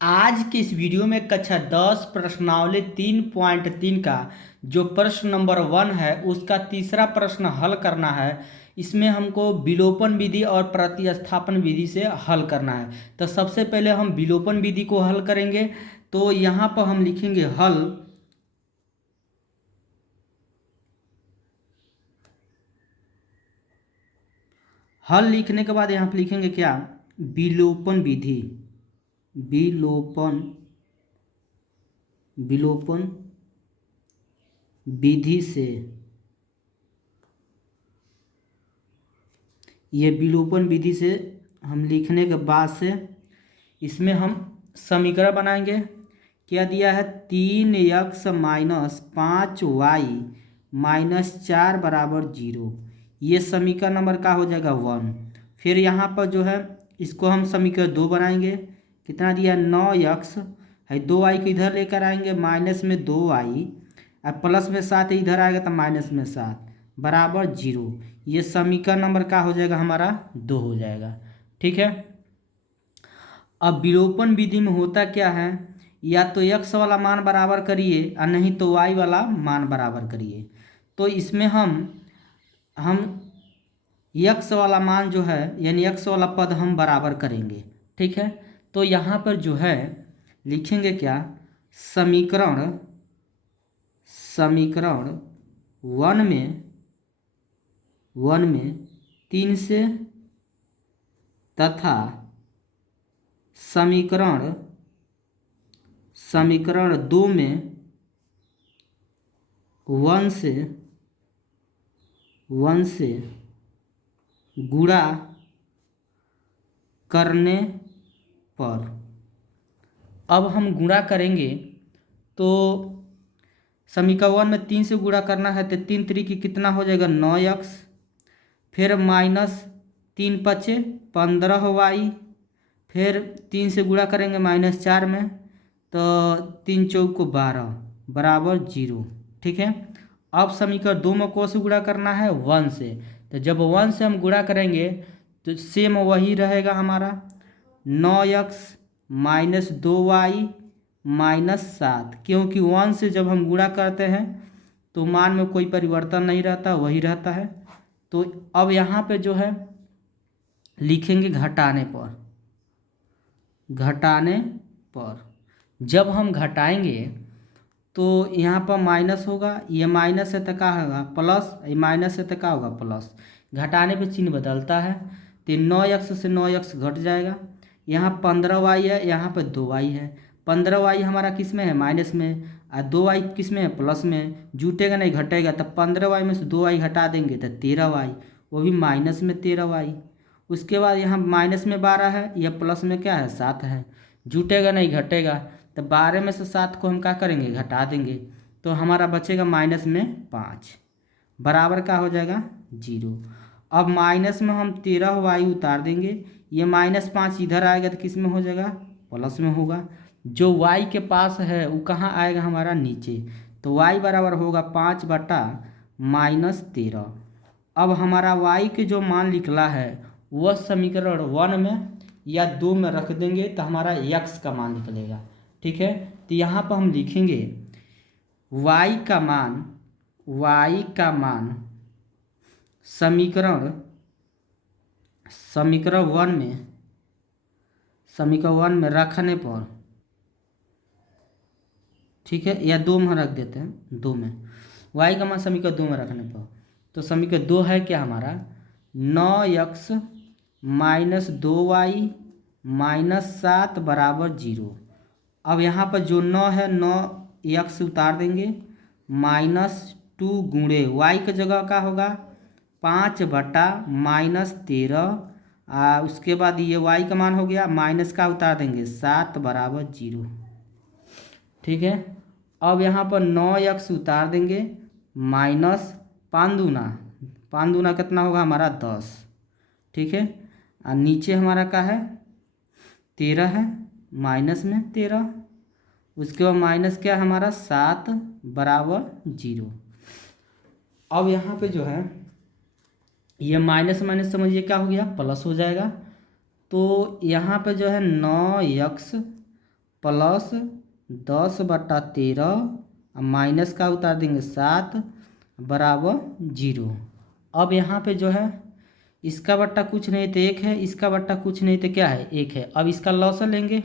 आज के इस वीडियो में कक्षा 10 प्रश्नावली 3.3 का जो प्रश्न नंबर 1 है उसका तीसरा प्रश्न हल करना है। इसमें हमको विलोपन विधि और प्रतिस्थापन विधि से हल करना है। तो सबसे पहले हम विलोपन विधि को हल करेंगे। तो यहाँ पर हम लिखेंगे हल। हल लिखने के बाद यहाँ पर लिखेंगे क्या, विलोपन विधि। विलोपन विलोपन विधि से, ये विलोपन विधि से हम लिखने के बाद से इसमें हम समीकरण बनाएंगे। क्या दिया है, 3x माइनस 5y माइनस 4 बराबर 0। ये समीकरण नंबर का हो जाएगा 1। फिर यहाँ पर जो है इसको हम समीकरण 2 बनाएंगे। कितना दिया, 9x है, 2y को इधर लेकर आएंगे, माइनस में 2y और प्लस में 7 इधर आएगा तो माइनस में 7 बराबर 0। ये समीकरण नंबर का हो जाएगा हमारा 2 हो जाएगा। ठीक है। अब विलोपन विधि में होता क्या है, या तो x वाला मान बराबर करिए और नहीं तो y वाला मान बराबर करिए। तो इसमें हम x वाला मान जो है यानी x वाला पद हम बराबर करेंगे। ठीक है। तो यहाँ पर जो है लिखेंगे क्या, समीकरण समीकरण वन में 3 से तथा समीकरण 2 में 1 से गुणा करने पर। अब हम गुणा करेंगे तो समीकरण 1 में 3 से गुणा करना है तो 3 3 कितना हो जाएगा, 9x। फिर माइनस 3 पचे 15y। फिर 3 से गुणा करेंगे माइनस 4 में तो 3 चौक 12 बराबर 0। ठीक है। अब समीकरण 2 में कौन से गुणा करना है, 1 से। तो जब 1 से हम गुणा करेंगे तो सेम वही रहेगा हमारा, 9x माइनस 2y माइनस 7। क्योंकि 1 से जब हम गुणा करते हैं तो मान में कोई परिवर्तन नहीं रहता, वही रहता है। तो अब यहाँ पे जो है लिखेंगे घटाने पर। जब हम घटाएंगे तो यहाँ पर माइनस होगा, ये माइनस है तो क्या होगा प्लस, ये माइनस है तो क्या होगा प्लस। घटाने पे चिन्ह बदलता है तो 9x से 9x घट जाएगा। यहाँ 15y है, यहाँ पर 2y है। 15y हमारा किस में है, माइनस में, और 2y किस में है, प्लस में। जुटेगा नहीं घटेगा, तो 15y में से 2y घटा देंगे तो 13y, वो भी माइनस में 13y। उसके बाद यहाँ माइनस में 12 है, यह प्लस में क्या है, 7 है। जुटेगा नहीं घटेगा, तो 12 में से 7 को हम क्या करेंगे, घटा देंगे। तो हमारा बचेगा माइनस में 5 बराबर का हो जाएगा 0। अब माइनस में हम 13y उतार देंगे, ये माइनस 5 इधर आएगा तो किस में हो जाएगा, प्लस में होगा। जो y के पास है वो कहाँ आएगा, हमारा नीचे। तो y बराबर होगा 5 बटा माइनस 13। अब हमारा y के जो मान निकला है वह समीकरण 1 में या 2 में रख देंगे तो हमारा x का मान निकलेगा। ठीक है। तो यहाँ पर हम लिखेंगे y का मान समीकरण 1 में रखने पर। ठीक है, या 2 में रख देते हैं, 2 में y का मान समीकरण 2 में रखने पर। तो समीकरण 2 है क्या हमारा, 9x माइनस 2y माइनस 7 बराबर 0। अब यहाँ पर जो 9 है, 9x उतार देंगे, माइनस 2 गुणे y की जगह का होगा 5 बटा माइनस 13। उसके बाद ये y का मान हो गया, माइनस का उतार देंगे 7 बराबर 0। ठीक है। अब यहाँ पर 9x उतार देंगे, माइनस 5 दूना कितना होगा हमारा 10। ठीक है। और नीचे हमारा क्या है, 13 है, माइनस में 13। उसके बाद माइनस क्या हमारा 7 बराबर 0। अब यहाँ पे जो है ये माइनस माइनस समझिए क्या हो गया, प्लस हो जाएगा। तो यहाँ पे जो है 9x प्लस 10/13 और माइनस का उतार देंगे 7 बराबर 0। अब यहाँ पे जो है इसका बट्टा कुछ नहीं तो 1 है, इसका बट्टा कुछ नहीं तो क्या है 1 है। अब इसका लॉस लेंगे,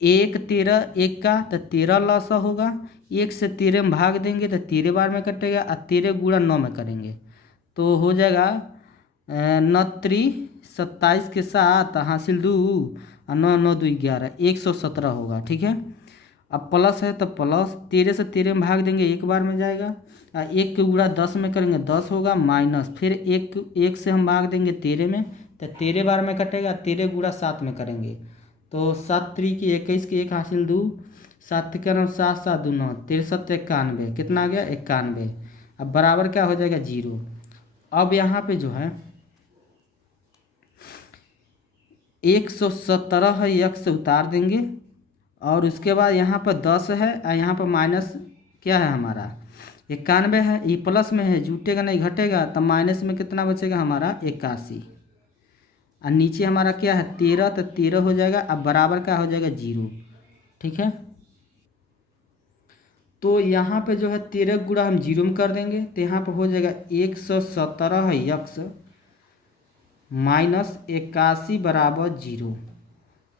1 13 1 का तो 13 लॉस होगा, 1 से 13 में भाग देंगे तो 13 बार में कटेगा और 13 गुणा 9 में करेंगे तो हो जाएगा 9 27 के साथ हासिल 2 और 9 9 2 11 117 होगा। ठीक है, अब प्लस है तो प्लस 13 से 13 में भाग देंगे 1 बार में जाएगा, 1 के गुणा 10 में करेंगे 10 होगा, माइनस फिर 1 से हम भाग देंगे 13 में तो 13 बार में कटेगा, 13 गुणा 7 में करेंगे तो 7 3 की 21 की 1 हासिल 2, 7 के 9 7 7 2 9 63 91 कितना आ गया 91। अब बराबर क्या हो जाएगा 0। अब यहाँ पे जो है 117 है, x से उतार देंगे और उसके बाद यहाँ पर 10 है और यहाँ पर माइनस क्या है हमारा 91 है, ये प्लस में है जुटेगा नहीं घटेगा, तब माइनस में कितना बचेगा हमारा 81 और नीचे हमारा क्या है 13 तो 13 हो जाएगा। अब बराबर क्या हो जाएगा 0। ठीक है, तो यहाँ पे जो है 13 गुणा हम 0 में कर देंगे तो यहाँ पर हो जाएगा 117 है x माइनस 81 बराबर 0।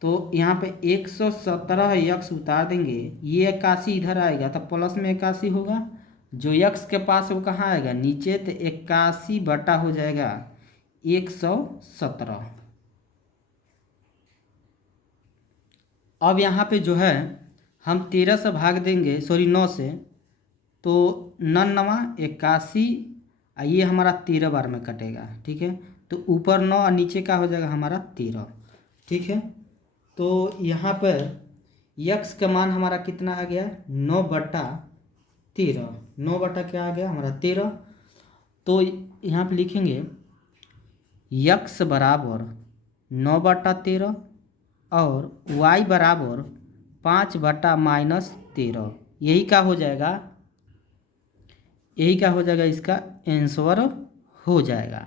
तो यहाँ पे 117 है x उतार देंगे, ये 81 इधर आएगा तो प्लस में 81 होगा, जो x के पास वो कहाँ आएगा नीचे, तो 81 बटा हो जाएगा 117। अब यहाँ पे जो है हम 13 से भाग देंगे, सॉरी 9 से, तो 9 9 81 ये हमारा 13 बार में कटेगा। ठीक है, तो ऊपर 9 और नीचे का हो जाएगा हमारा 13। ठीक है, तो यहाँ पर x का मान हमारा कितना आ गया 9/13, 9 बटा क्या आ गया हमारा 13। तो यहाँ पे लिखेंगे x बराबर 9/13 और y बराबर 5/-13, यही क्या हो जाएगा, यही क्या हो जाएगा इसका आंसर हो जाएगा।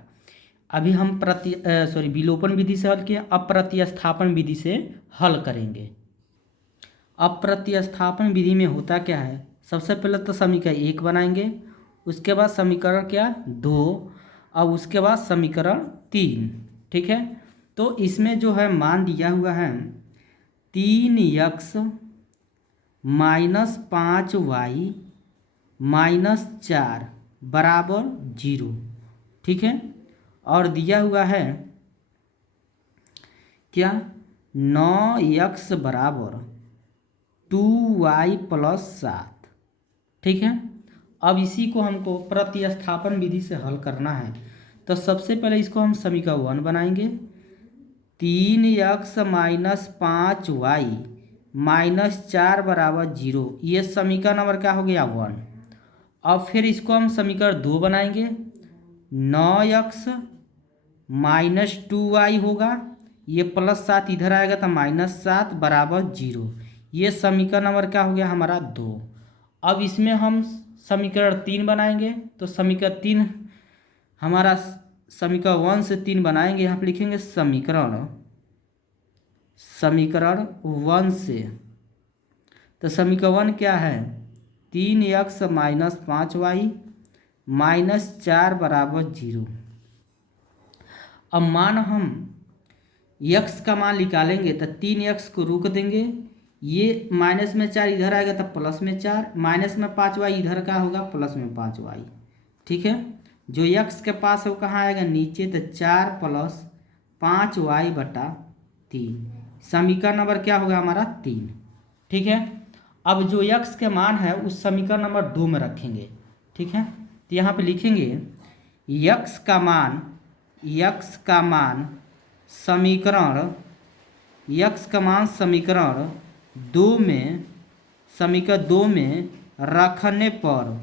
अभी हम विलोपन विधि से हल किए, अब प्रतिस्थापन विधि से हल करेंगे। अब प्रतिस्थापन विधि में होता क्या है, सबसे पहले तो समीकरण 1 बनाएंगे, उसके बाद समीकरण क्या 2, अब उसके बाद समीकरण 3। ठीक है, तो इसमें जो है मान दिया हुआ है 3x माइनस 5y माइनस 4 बराबर 0। ठीक है, और दिया हुआ है क्या 9x बराबर 2y प्लस 7। ठीक है, अब इसी को हमको प्रतिस्थापन विधि से हल करना है, तो सबसे पहले इसको हम समीकरण 1 बनाएंगे, 3x माइनस 5y माइनस 4 बराबर 0, ये समीकरण नंबर क्या हो गया 1। अब फिर इसको हम समीकरण 2 बनाएंगे, 9x माइनस 2y होगा, ये प्लस 7 इधर आएगा तो माइनस 7 बराबर 0, ये समीकरण नंबर क्या हो गया हमारा 2। अब इसमें हम समीकरण 3 बनाएंगे, तो समीकरण 3 हमारा समीकरण 1 से 3 बनाएंगे, यहाँ पर लिखेंगे समीकरण 1 से, तो समीकरण 1 क्या है 3x माइनस 5y माइनस 4 बराबर 0। अब मान हम x का मान निकालेंगे तो 3x को रोक देंगे, ये माइनस में 4 इधर आएगा तो प्लस में 4, माइनस में 5y इधर का होगा प्लस में 5y। ठीक है, जो x के पास है वो कहाँ आएगा नीचे, तो 4 प्लस 5y बटा 3, समीकरण नंबर क्या होगा हमारा 3। ठीक है, अब जो x के मान है उस समीकरण नंबर 2 में रखेंगे। ठीक है, तो यहाँ पे लिखेंगे x का मान समीकरण समीकरण 2 में रखने पर,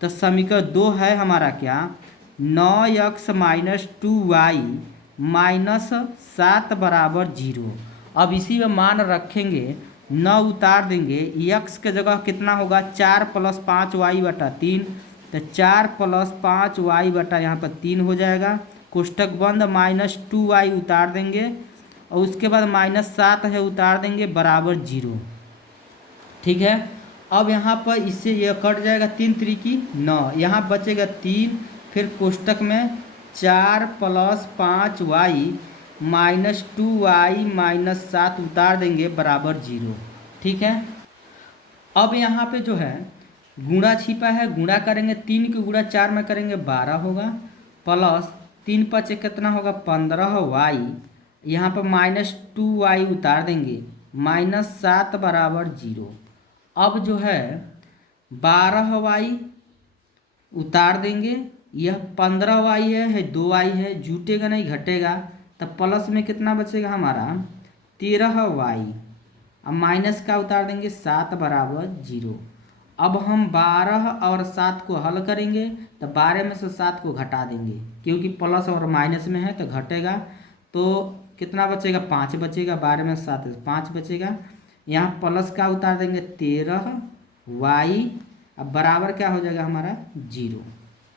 तो समीकरण 2 है हमारा क्या 9x माइनस 2y माइनस 7 बराबर 0। अब इसी में मान रखेंगे, 9 उतार देंगे, x के जगह कितना होगा 4 प्लस 5y बटा 3, तो 4 प्लस 5y बटा यहाँ पर 3 हो जाएगा, कोष्टक बंद, माइनस 2y उतार देंगे और उसके बाद -7 है उतार देंगे बराबर 0। ठीक है। अब यहाँ पर इससे यह कट जाएगा, 3 त्रिकी 9, यहाँ बचेगा 3, फिर कोष्टक में 4 + 5y -2y -7 उतार देंगे बराबर 0। ठीक है। अब यहाँ पे जो है गुणा छिपा है, गुणा करेंगे 3 के गुणा 4 में करेंगे 12 होगा, प्लस 3 × 5 कितना होगा 15y, यहाँ पर -2y उतार देंगे -7 बराबर 0। अब जो है 12y उतार देंगे, यह 15y है 2y है, जुटेगा नहीं घटेगा, तब प्लस में कितना बचेगा हमारा 13y, अब माइनस का उतार देंगे 7 बराबर 0। अब हम 12 और 7 को हल करेंगे तो 12 में से 7 को घटा देंगे, क्योंकि प्लस और माइनस में है तो घटेगा, तो कितना बचेगा 5 बचेगा, 12 में 7 5 बचेगा, यहाँ प्लस का उतार देंगे 13y, अब बराबर क्या हो जाएगा हमारा 0।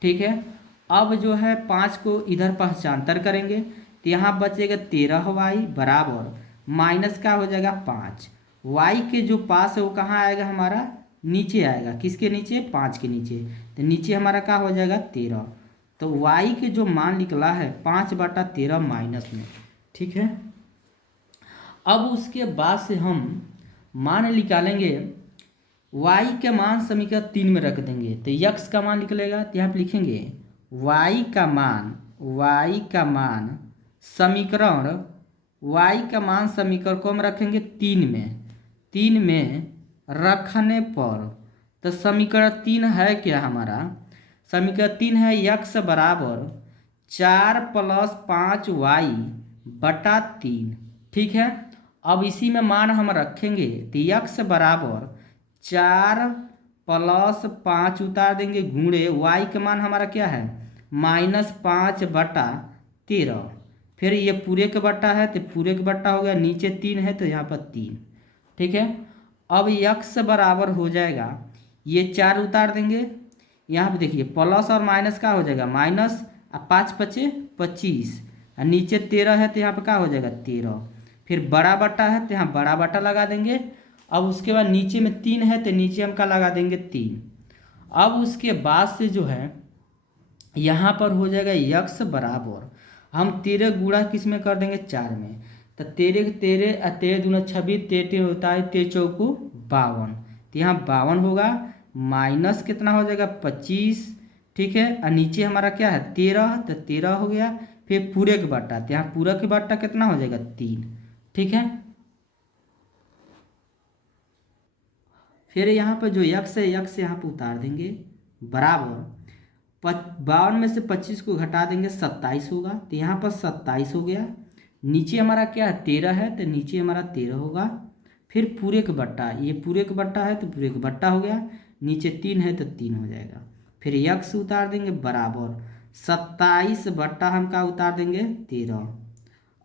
ठीक है। अब जो है 5 को इधर पहचानतर करेंगे तो यहाँ बचेगा 13y बराबर माइनस का हो जाएगा 5, y के जो पास है वो कहाँ आएगा हमारा नीचे आएगा, किसके नीचे 5 के नीचे, तो नीचे हमारा क्या हो जाएगा 13, तो y के जो मान निकला है 5/13 माइनस में। ठीक है। अब उसके बाद से हम मान निकालेंगे, y का मान समीकरण 3 में रख देंगे तो x का मान निकलेगा, तो यहाँ पे लिखेंगे y का मान समीकरण को हम रखेंगे 3 में रखने पर, तो समीकरण 3 है क्या हमारा, समीकरण 3 है x बराबर 4 + 5y/3। ठीक है। अब इसी में मान हम रखेंगे तो x बराबर 4 + 5 उतार देंगे गुणे y का मान हमारा क्या है -5/13, फिर ये पूरे का बट्टा है तो पूरे का बट्टा हो गया, नीचे 3 है तो यहाँ पर 3। ठीक है। अब x बराबर हो जाएगा, ये 4 उतार देंगे, यहाँ पे देखिए प्लस और माइनस का हो जाएगा माइनस, अब 5 × 5 = 25, और नीचे 13 है तो यहाँ पे क्या हो जाएगा 13, फिर बड़ा बट्टा है तो यहाँ बड़ा बट्टा लगा देंगे, अब उसके बाद नीचे में 3 है तो नीचे हम क्या लगा देंगे 3। अब उसके बाद से जो है यहाँ पर हो जाएगा x बराबर, हम 13 गुणा किस में कर देंगे 4 में, तो 13 13 दूना 26, 13 होता है 13 चौको 52, तो यहाँ 52 होगा, माइनस कितना हो जाएगा 25। ठीक है। और नीचे हमारा क्या है 13, तो 13 हो गया, फिर पूरे के बट्टा, तो यहाँ पूरा के बट्टा कितना हो जाएगा 3। ठीक है। फिर यहाँ पर जो x है x यहाँ पर उतार देंगे बराबर 52 में से 25 को घटा देंगे 27 होगा, तो यहाँ पर 27 हो गया, नीचे हमारा क्या है 13 है तो नीचे हमारा 13 होगा, फिर पूरे का बट्टा, ये पूरे का बट्टा है तो पूरे का बट्टा हो गया, नीचे 3 है तो 3 हो जाएगा, फिर x उतार देंगे बराबर 27 बट्टा हम का उतार देंगे 13।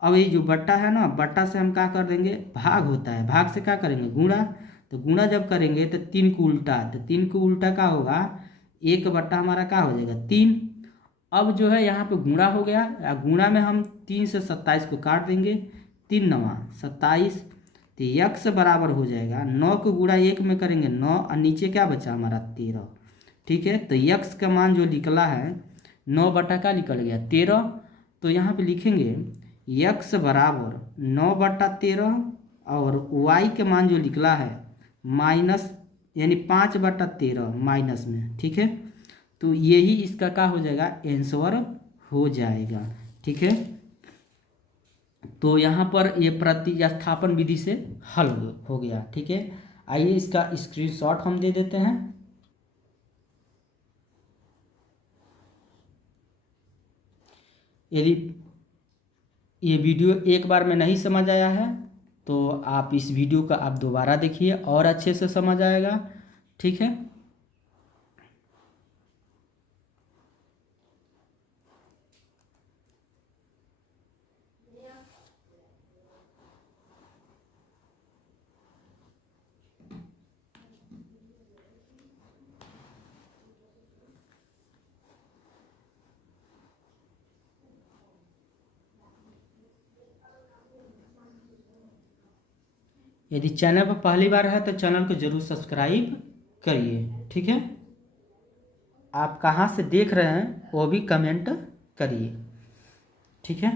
अब ये जो बट्टा है ना, बट्टा से हम क्या कर देंगे भाग होता है, भाग से क्या करेंगे गुणा, तो गुणा जब करेंगे तो 3 को उल्टा, तो 3 को उल्टा क्या होगा 1 बट्टा हमारा क्या हो जाएगा 3। अब जो है यहाँ पे गुणा हो गया, गुणा में हम 3 से 27 को काट देंगे, 3 × 9 = 27, तो x बराबर हो जाएगा 9 को गुणा 1 में करेंगे 9, और नीचे क्या बचा हमारा 13। ठीक है। तो x का मान जो निकला है 9 बटा का निकल गया 13, तो यहाँ पे लिखेंगे x बराबर 9/13, और y के मान जो निकला है माइनस यानी 5/13 माइनस में। ठीक है। तो यही इसका क्या हो जाएगा आंसर हो जाएगा। ठीक है। तो यहाँ पर ये प्रतिस्थापन विधि से हल हो गया। ठीक है। आइए इसका स्क्रीनशॉट हम दे देते हैं। यदि ये वीडियो एक बार में नहीं समझ आया है तो आप इस वीडियो का आप दोबारा देखिए और अच्छे से समझ आएगा। ठीक है। यदि चैनल पर पहली बार है तो चैनल को ज़रूर सब्सक्राइब करिए। ठीक है, आप कहाँ से देख रहे हैं वो भी कमेंट करिए। ठीक है।